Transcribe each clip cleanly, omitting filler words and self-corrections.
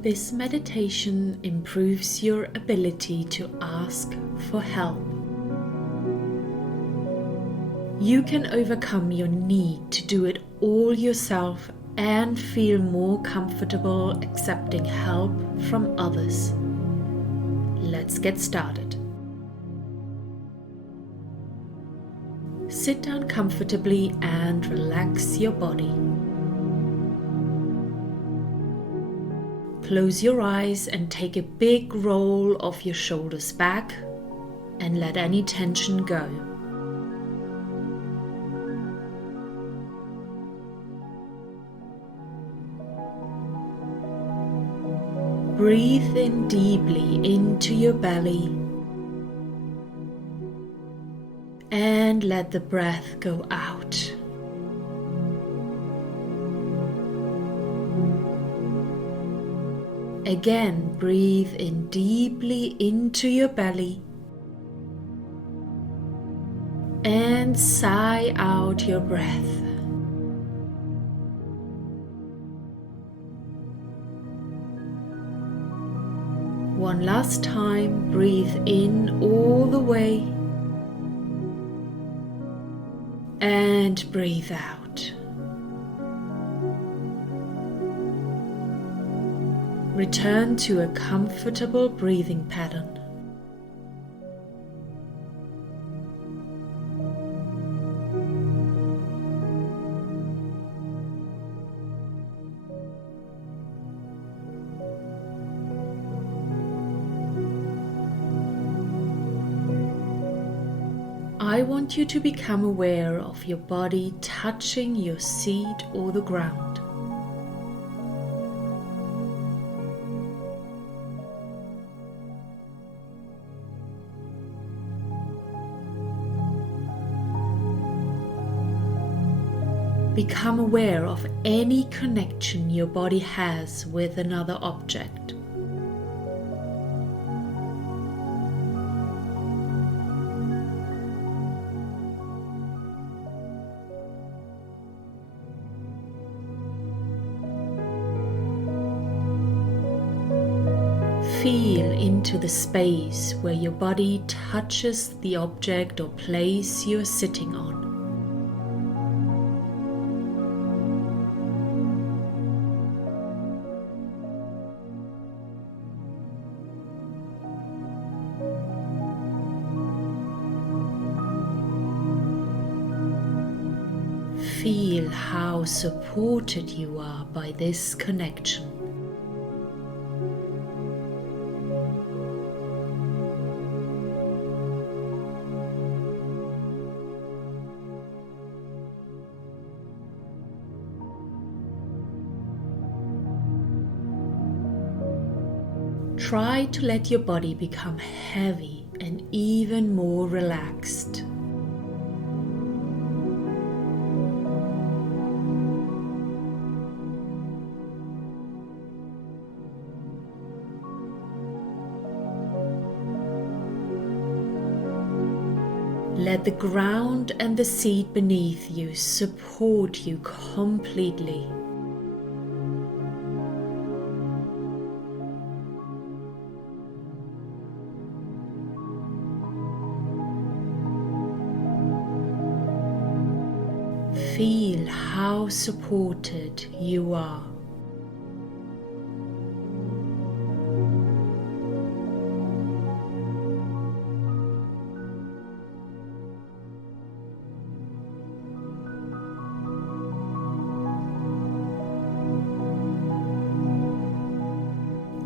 This meditation improves your ability to ask for help. You can overcome your need to do it all yourself and feel more comfortable accepting help from others. Let's get started. Sit down comfortably and relax your body. Close your eyes and take a big roll of your shoulders back and let any tension go. Breathe in deeply into your belly and let the breath go out. Again, breathe in deeply into your belly and sigh out your breath. One last time, breathe in all the way and breathe out. Return to a comfortable breathing pattern. I want you to become aware of your body touching your seat or the ground. Become aware of any connection your body has with another object. Feel into the space where your body touches the object or place you're sitting on. Feel how supported you are by this connection. Try to let your body become heavy and even more relaxed. Let the ground and the seat beneath you support you completely. Feel how supported you are.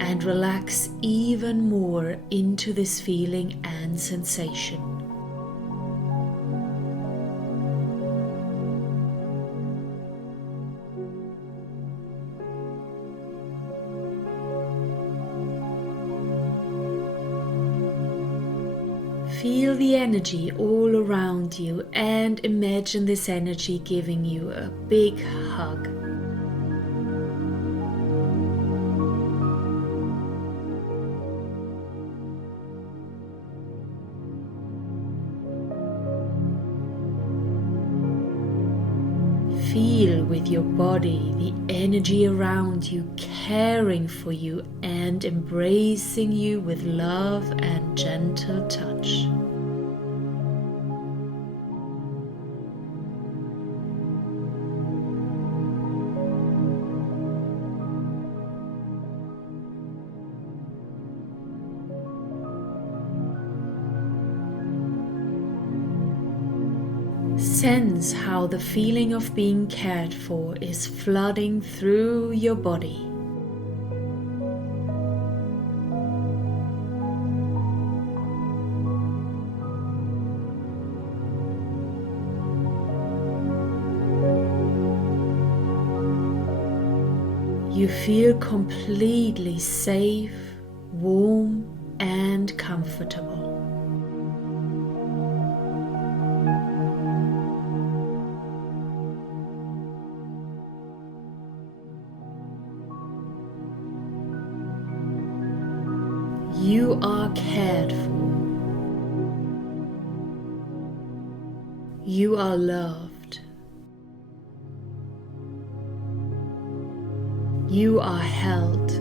And relax even more into this feeling and sensation. Feel the energy all around you and imagine this energy giving you a big hug. feel with your body the energy around you caring for you and embracing you with love and gentle touch. Sense how the feeling of being cared for is flooding through your body. You feel completely safe, warm, and comfortable. You are cared for. You are loved. You are held.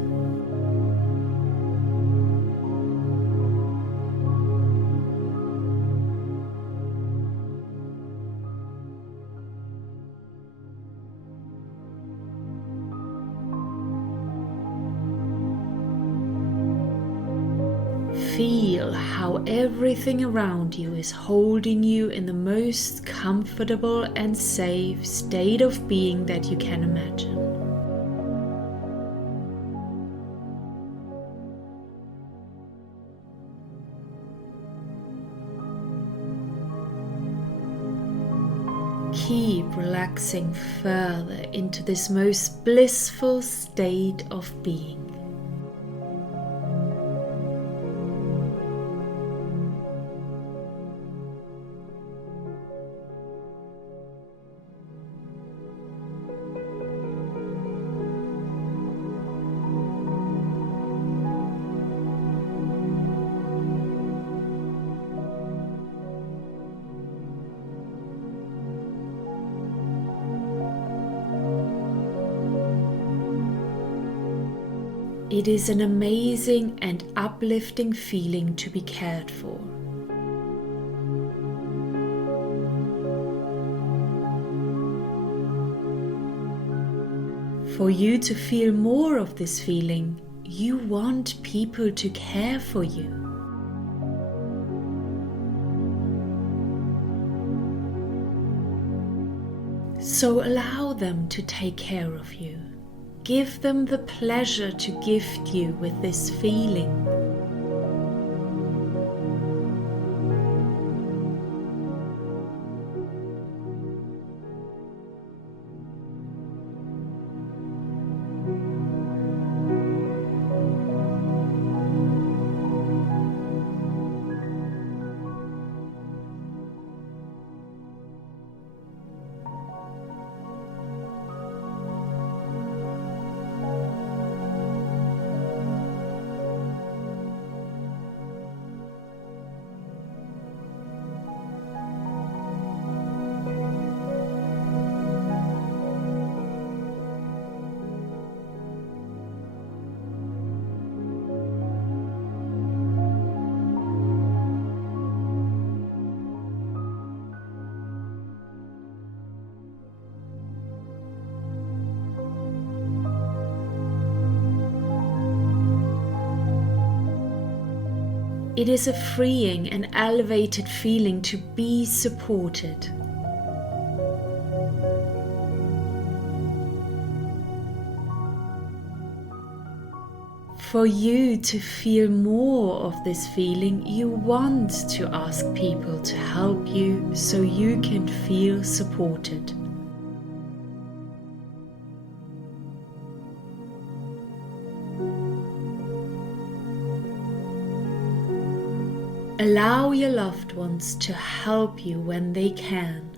Feel how everything around you is holding you in the most comfortable and safe state of being that you can imagine. Keep relaxing further into this most blissful state of being. It is an amazing and uplifting feeling to be cared for. For you to feel more of this feeling, you want people to care for you. So allow them to take care of you. Give them the pleasure to gift you with this feeling. It is a freeing and elevated feeling to be supported. For you to feel more of this feeling, you want to ask people to help you so you can feel supported. Allow your loved ones to help you when they can.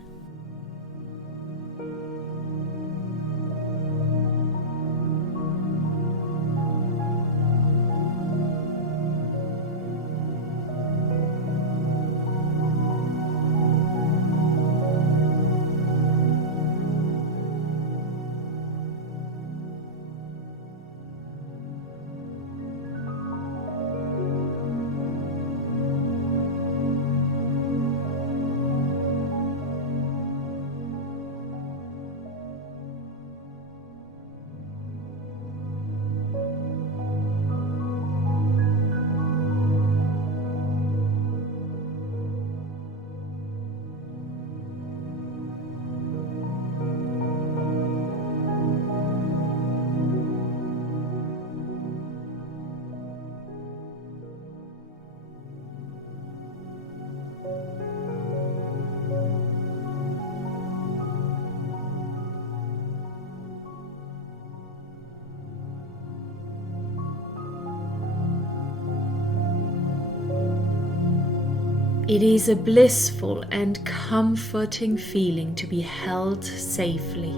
It is a blissful and comforting feeling to be held safely.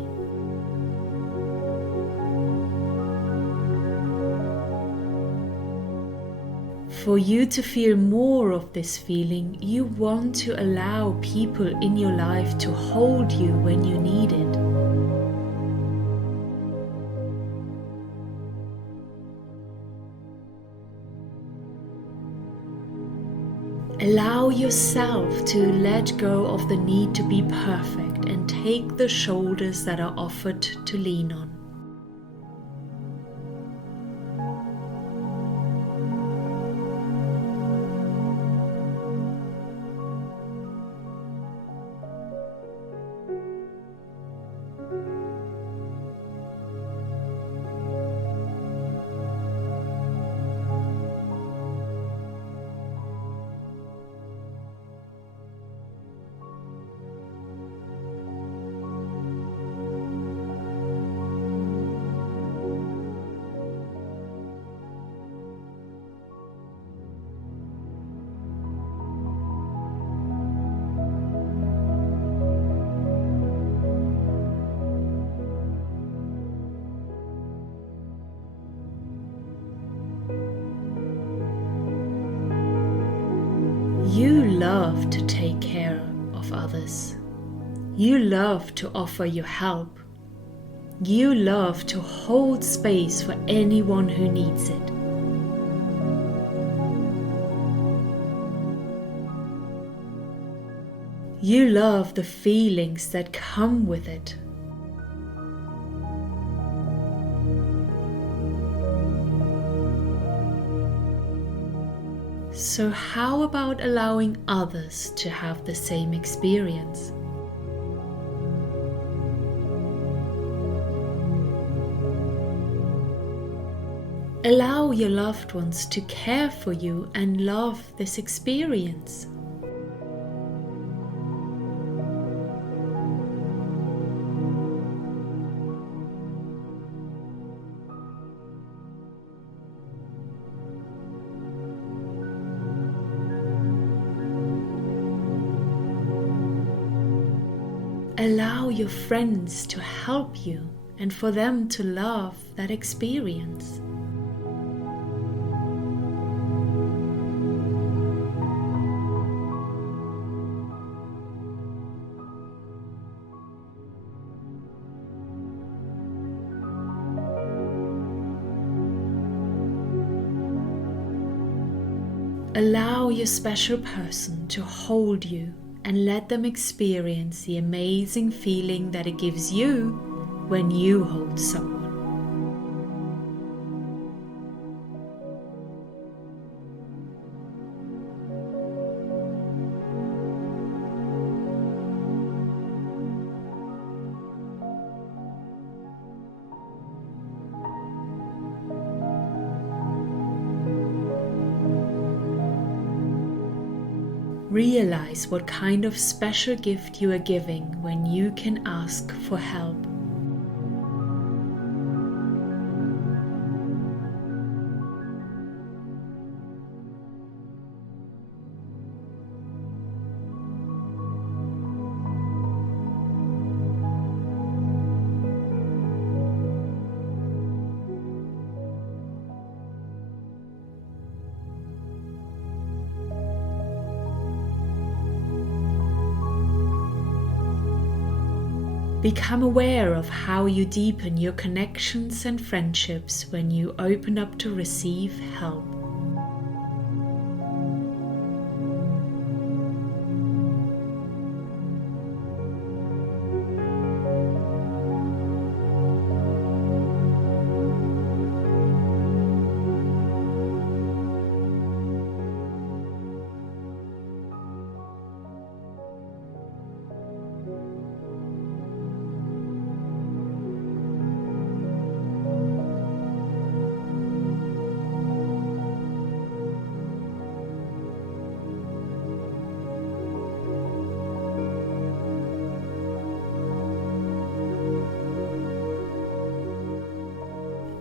For you to feel more of this feeling, you want to allow people in your life to hold you when you need it. Allow yourself to let go of the need to be perfect and take the shoulders that are offered to lean on. You love to take care of others. You love to offer your help. You love to hold space for anyone who needs it. You love the feelings that come with it. So how about allowing others to have the same experience? Allow your loved ones to care for you and love this experience. Allow your friends to help you and for them to love that experience. Allow your special person to hold you and let them experience the amazing feeling that it gives you when you hold someone. Realize what kind of special gift you are giving when you can ask for help. Become aware of how you deepen your connections and friendships when you open up to receive help.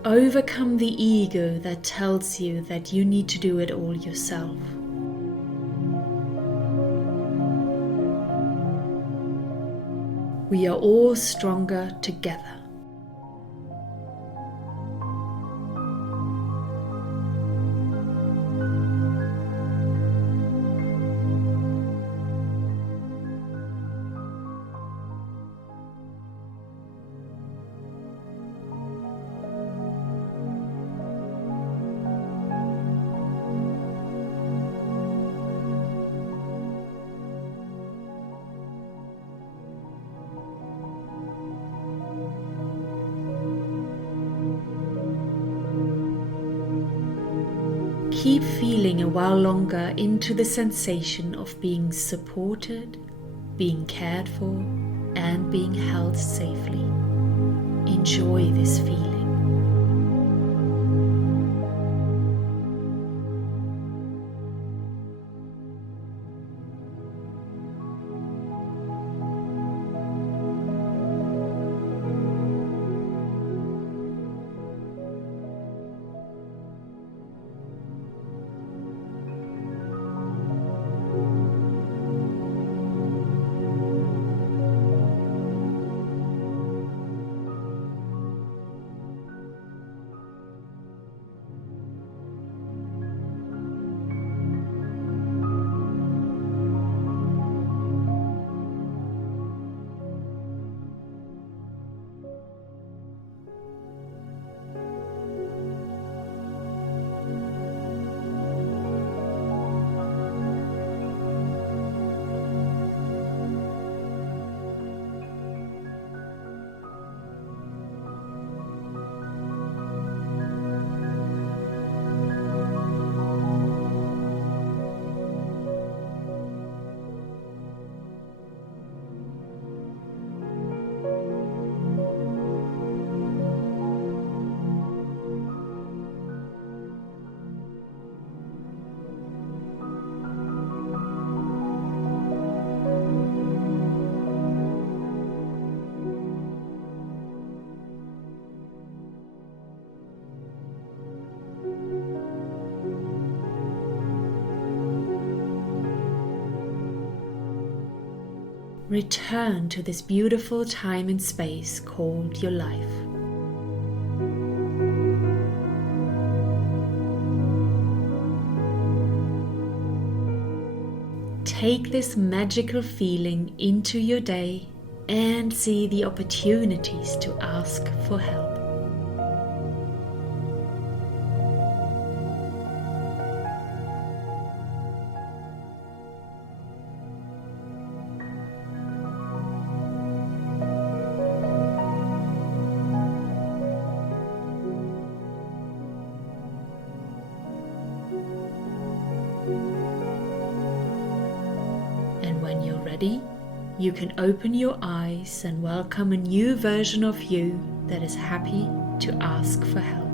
Overcome the ego that tells you that you need to do it all yourself. We are all stronger together. Keep feeling a while longer into the sensation of being supported, being cared for, and being held safely. Enjoy this feeling. Return to this beautiful time and space called your life. Take this magical feeling into your day and see the opportunities to ask for help. And when you're ready, you can open your eyes and welcome a new version of you that is happy to ask for help.